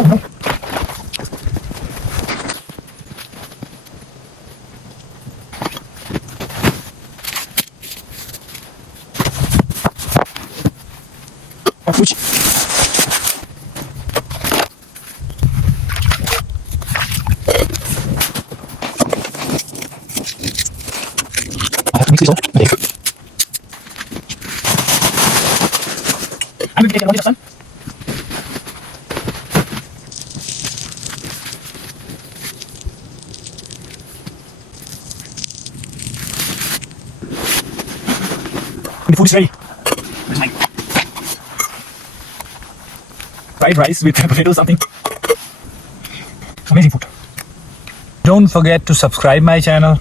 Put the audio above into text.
Ouch. I have to mix this all. Okay. I'm going to take a little bit of sun. The food is ready. Where's mine? Fried rice with potato something. Amazing food. Don't forget to subscribe my channel.